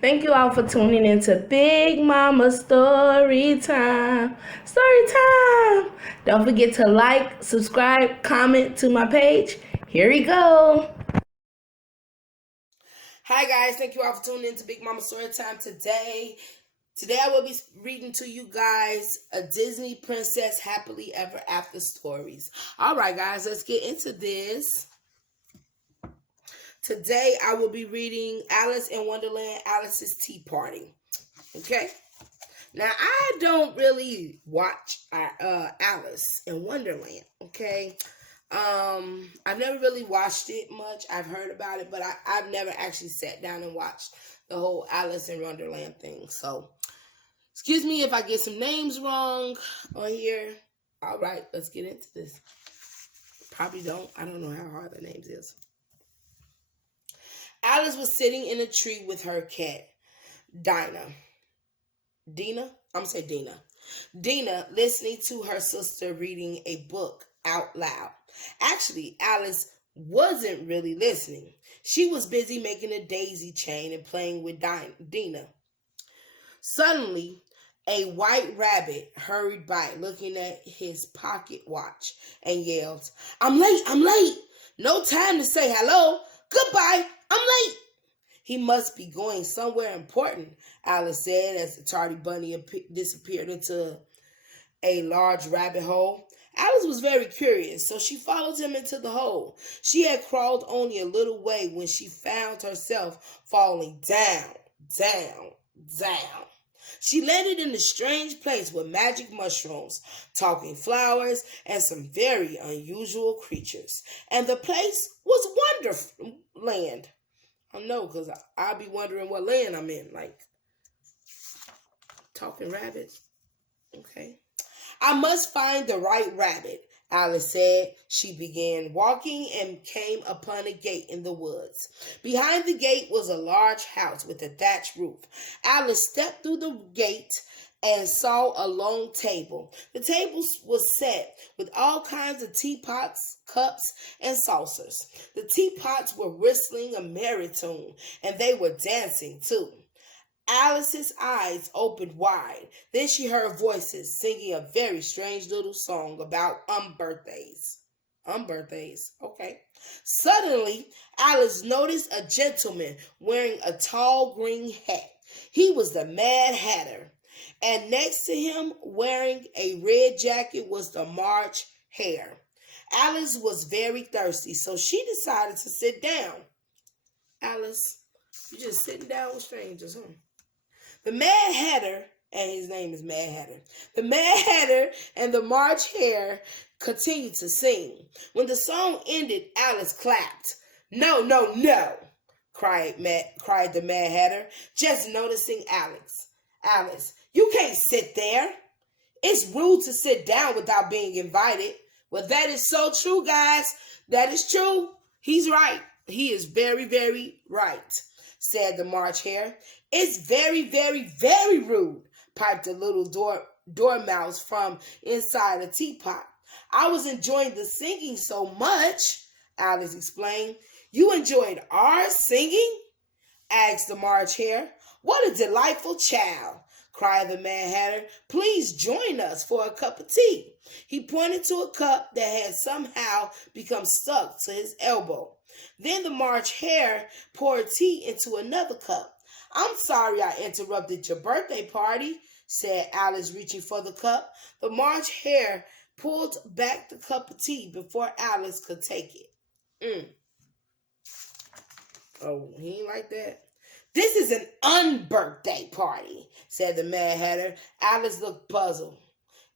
Thank you all for tuning into Big Mama Story Time. Story Time! Don't forget to like, subscribe, comment to my page. Here we go. Hi guys, thank you all for tuning in to Big Mama Story Time today. Today I will be reading to you guys a Disney Princess Happily Ever After stories. All right guys, let's get into this. Today I will be reading Alice in Wonderland, Alice's Tea Party. Okay? Now I don't really watch Alice in Wonderland, okay? I've never really watched it much. I've heard about it, but I've never actually sat down and watched the whole Alice in Wonderland thing. So, excuse me if I get some names wrong on here. All right, let's get into this. Probably don't. I don't know how hard the names is. Alice was sitting in a tree with her cat, Dina, I'm gonna say Dina. Dina listening to her sister reading a book out loud. Actually, Alice wasn't really listening. She was busy making a daisy chain and playing with Dina. Suddenly, a white rabbit hurried by looking at his pocket watch and yelled, I'm late. No time to say hello. Goodbye, I'm late. He must be going somewhere important, Alice said as the tardy bunny disappeared into a large rabbit hole. Alice was very curious, so she followed him into the hole. She had crawled only a little way when she found herself falling down, down, down. She landed in a strange place with magic mushrooms, talking flowers, and some very unusual creatures. And the place was Wonderland. I know, because I'll be wondering what land I'm in. Like, talking rabbits. Okay. I must find the right rabbit, Alice said. She began walking and came upon a gate in the woods. Behind the gate was a large house with a thatched roof. Alice stepped through the gate and saw a long table. The table was set with all kinds of teapots, cups, and saucers. The teapots were whistling a merry tune, and they were dancing too. Alice's eyes opened wide. Then she heard voices singing a very strange little song about birthdays. Birthdays, okay. Suddenly, Alice noticed a gentleman wearing a tall green hat. He was the Mad Hatter. And next to him, wearing a red jacket, was the March Hare. Alice was very thirsty, so she decided to sit down. Alice, you just sitting down with strangers, huh? The Mad Hatter, and his name is Mad Hatter, the Mad Hatter and the March Hare continued to sing. When the song ended, Alice clapped. No, no, no, cried the Mad Hatter, just noticing Alex. Alice, you can't sit there. It's rude to sit down without being invited. Well, that is so true, guys. That is true. He's right. He is very, very right, said the March Hare. It's very, very, very rude, piped a little dormouse from inside a teapot. I was enjoying the singing so much, Alice explained. You enjoyed our singing? Asked the March Hare. What a delightful child, cried the Mad Hatter. Please join us for a cup of tea. He pointed to a cup that had somehow become stuck to his elbow. Then the March Hare poured tea into another cup. I'm sorry I interrupted your birthday party, said Alice, reaching for the cup. The March Hare pulled back the cup of tea before Alice could take it. Oh, he ain't like that. This is an unbirthday party, said the Mad Hatter. Alice looked puzzled.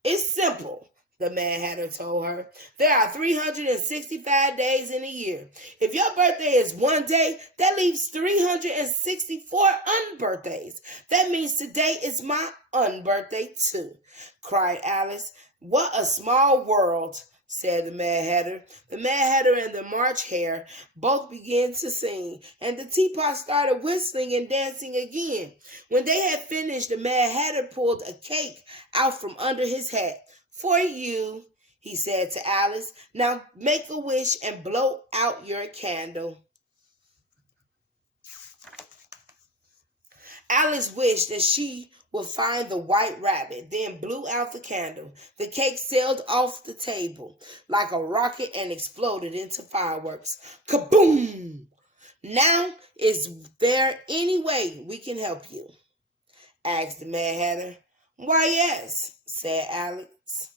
It's simple, the Mad Hatter told her. There are 365 days in a year. If your birthday is one day, that leaves 364 unbirthdays. That means today is my unbirthday too, cried Alice. What a small world, said the Mad Hatter. The Mad Hatter and the March Hare both began to sing, and the teapot started whistling and dancing again. When they had finished, the Mad Hatter pulled a cake out from under his hat. For you, he said to Alice. Now make a wish and blow out your candle. Alice wished that she would find the white rabbit, then blew out the candle. The cake sailed off the table like a rocket and exploded into fireworks. Kaboom! Now, is there any way we can help you? Asked the Mad Hatter. Why, yes, said Alice.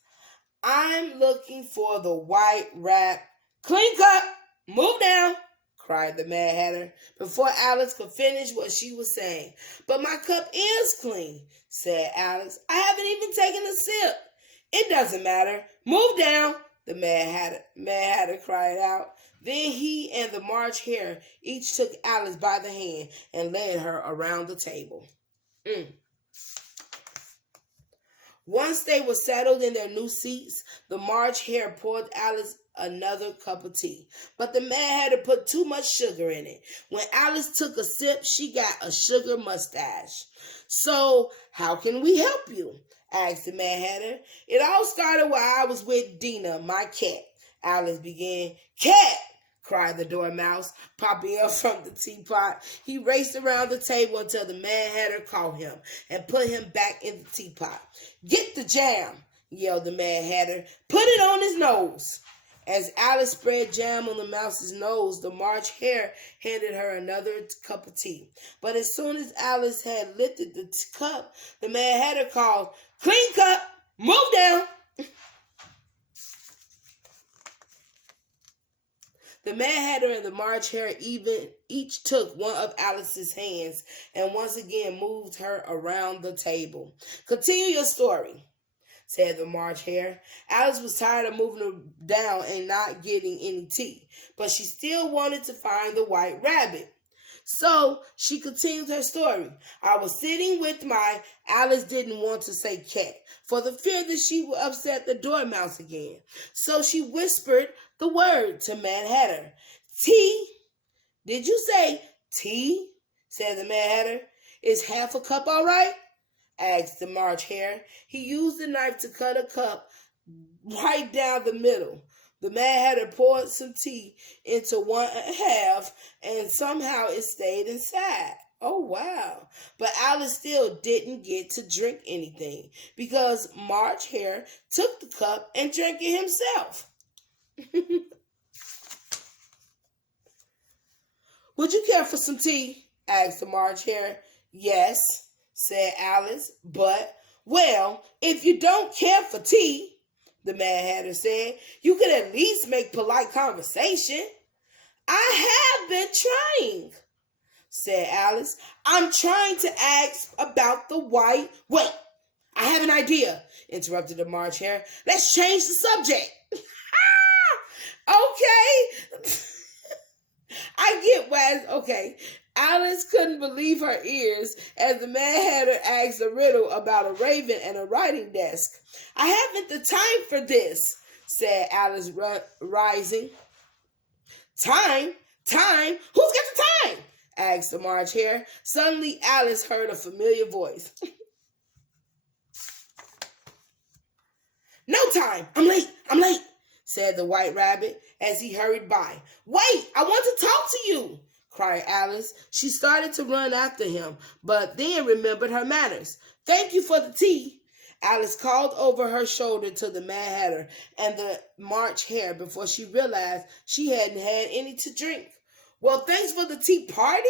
I'm looking for the white rat. Clink up! Move down! Cried the Mad Hatter before Alice could finish what she was saying. But my cup is clean, said Alice. I haven't even taken a sip. It doesn't matter. Move down, the Mad Hatter cried out. Then he and the March Hare each took Alice by the hand and led her around the table. Once they were settled in their new seats, the March Hare poured Alice another cup of tea. But the Mad Hatter put too much sugar in it. When Alice took a sip, she got a sugar mustache. So, how can we help you? Asked the Mad Hatter. It all started while I was with Dina, my cat. Alice began. Cat! Cried the Dormouse, popping up from the teapot. He raced around the table until the Mad Hatter caught him and put him back in the teapot. Get the jam, yelled the Mad Hatter. Put it on his nose. As Alice spread jam on the mouse's nose, the March Hare handed her another cup of tea. But as soon as Alice had lifted the cup, the Mad Hatter called, Clean cup, move down. The Mad Hatter and the March Hare each took one of Alice's hands and once again moved her around the table. Continue your story, said the March Hare. Alice was tired of moving her down and not getting any tea, but she still wanted to find the white rabbit. So she continued her story. I was sitting with my Alice didn't want to say cat for the fear that she would upset the Dormouse again. So she whispered the word to Mad Hatter. Tea? Did you say tea? Said the Mad Hatter. Is half a cup all right? Asked the March Hare. He used the knife to cut a cup right down the middle. The Mad Hatter poured some tea into one half, and somehow it stayed inside. Oh, wow. But Alice still didn't get to drink anything because March Hare took the cup and drank it himself. Would you care for some tea? Asked the March Hare. Yes, said Alice, but, well, if you don't care for tea, the Mad Hatter said, you could at least make polite conversation. I have been trying, said Alice. I'm trying to ask about the white... Wait, I have an idea, interrupted the March Hare. Let's change the subject. Okay. I get why. Okay. Alice couldn't believe her ears as the Mad Hatter asked a riddle about a raven and a writing desk. I haven't the time for this, said Alice, rising. Time? Time? Who's got the time? Asked the March Hare. Suddenly, Alice heard a familiar voice. No time. I'm late, said the White Rabbit as he hurried by. Wait, I want to talk to you, cried Alice. She started to run after him, but then remembered her manners. Thank you for the tea. Alice called over her shoulder to the Mad Hatter and the March Hare before she realized she hadn't had any to drink. Well, thanks for the tea party.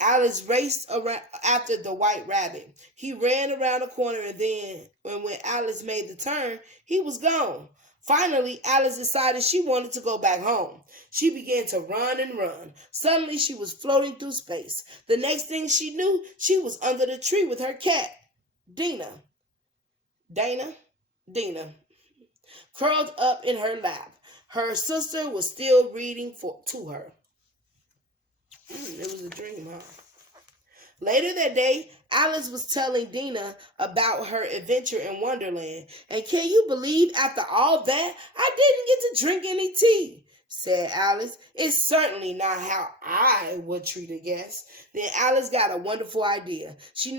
Alice raced around after the White Rabbit. He ran around the corner and then, when Alice made the turn, he was gone. Finally, Alice decided she wanted to go back home. She began to run and run. Suddenly, she was floating through space. The next thing she knew, she was under the tree with her cat, Dina, curled up in her lap. Her sister was still reading to her. It was a dream, huh? Later that day, Alice was telling Dina about her adventure in Wonderland. And can you believe after all that, I didn't get to drink any tea, said Alice. It's certainly not how I would treat a guest. Then Alice got a wonderful idea. She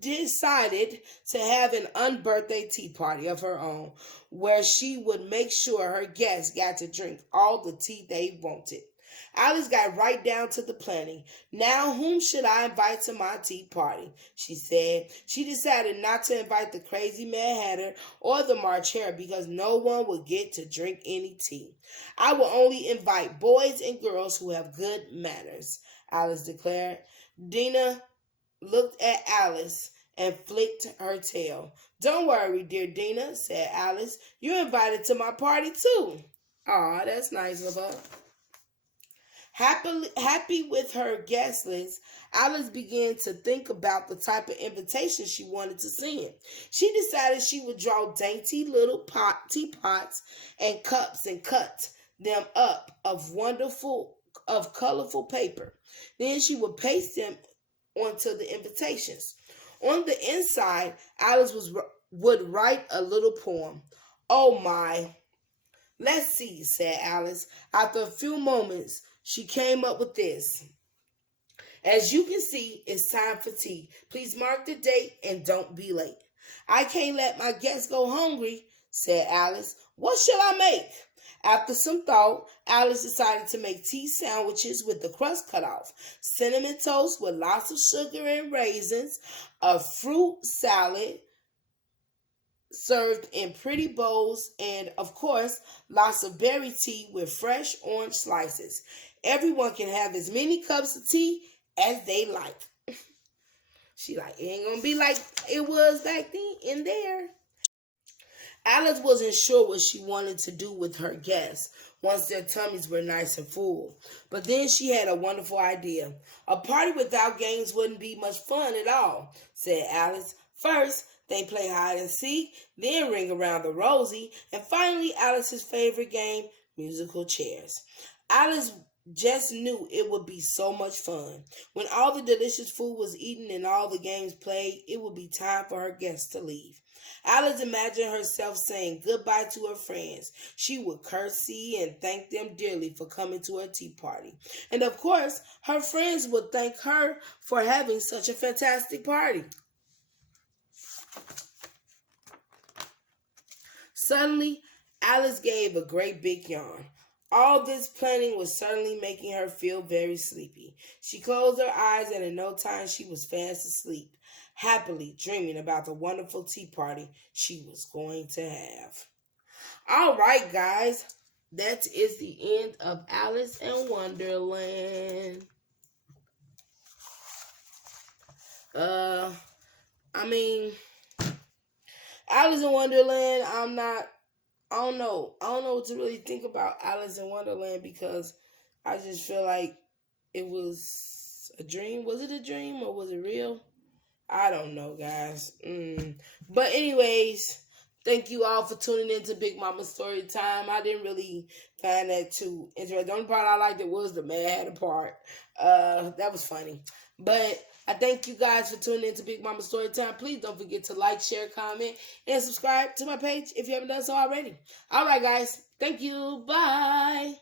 decided to have an unbirthday tea party of her own, where she would make sure her guests got to drink all the tea they wanted. Alice got right down to the planning. Now, whom should I invite to my tea party? She said. She decided not to invite the crazy Mad Hatter or the March Hare because no one would get to drink any tea. I will only invite boys and girls who have good manners, Alice declared. Dina looked at Alice and flicked her tail. Don't worry, dear Dina, said Alice. You're invited to my party, too. Aw, that's nice of her. Happy with her guest list, Alice began to think about the type of invitation she wanted to send. She decided she would draw dainty little teapots and cups and cut them up of colorful paper. Then she would paste them onto the invitations. On the inside, Alice would write a little poem. Oh my! Let's see, said Alice. After a few moments, she came up with this. As you can see, it's time for tea. Please mark the date and don't be late. I can't let my guests go hungry, said Alice. What shall I make? After some thought, Alice decided to make tea sandwiches with the crust cut off, cinnamon toast with lots of sugar and raisins, a fruit salad served in pretty bowls, and, of course, lots of berry tea with fresh orange slices. Everyone can have as many cups of tea as they like. She like, it ain't gonna be like it was back then in there. Alice wasn't sure what she wanted to do with her guests once their tummies were nice and full. But then she had a wonderful idea. A party without games wouldn't be much fun at all, said Alice. First, they play hide and seek, then ring around the rosy, and finally Alice's favorite game, musical chairs. Alice just knew it would be so much fun. When all the delicious food was eaten and all the games played, it would be time for her guests to leave. Alice imagined herself saying goodbye to her friends. She would curtsy and thank them dearly for coming to her tea party. And of course, her friends would thank her for having such a fantastic party. Suddenly, Alice gave a great big yawn. All this planning was certainly making her feel very sleepy. She closed her eyes and in no time she was fast asleep, happily dreaming about the wonderful tea party she was going to have. All right, guys, that is the end of Alice in Wonderland. Alice in Wonderland, I don't know what to really think about Alice in Wonderland because I just feel like it was a dream. Was it a dream or was it real? I don't know, guys. But anyways, thank you all for tuning in to Big Mama Story Time. I didn't really find that too interesting. The only part I liked it was the Mad Hatter part. That was funny. But I thank you guys for tuning in to Big Mama Story Time. Please don't forget to like, share, comment, and subscribe to my page if you haven't done so already. All right, guys. Thank you. Bye.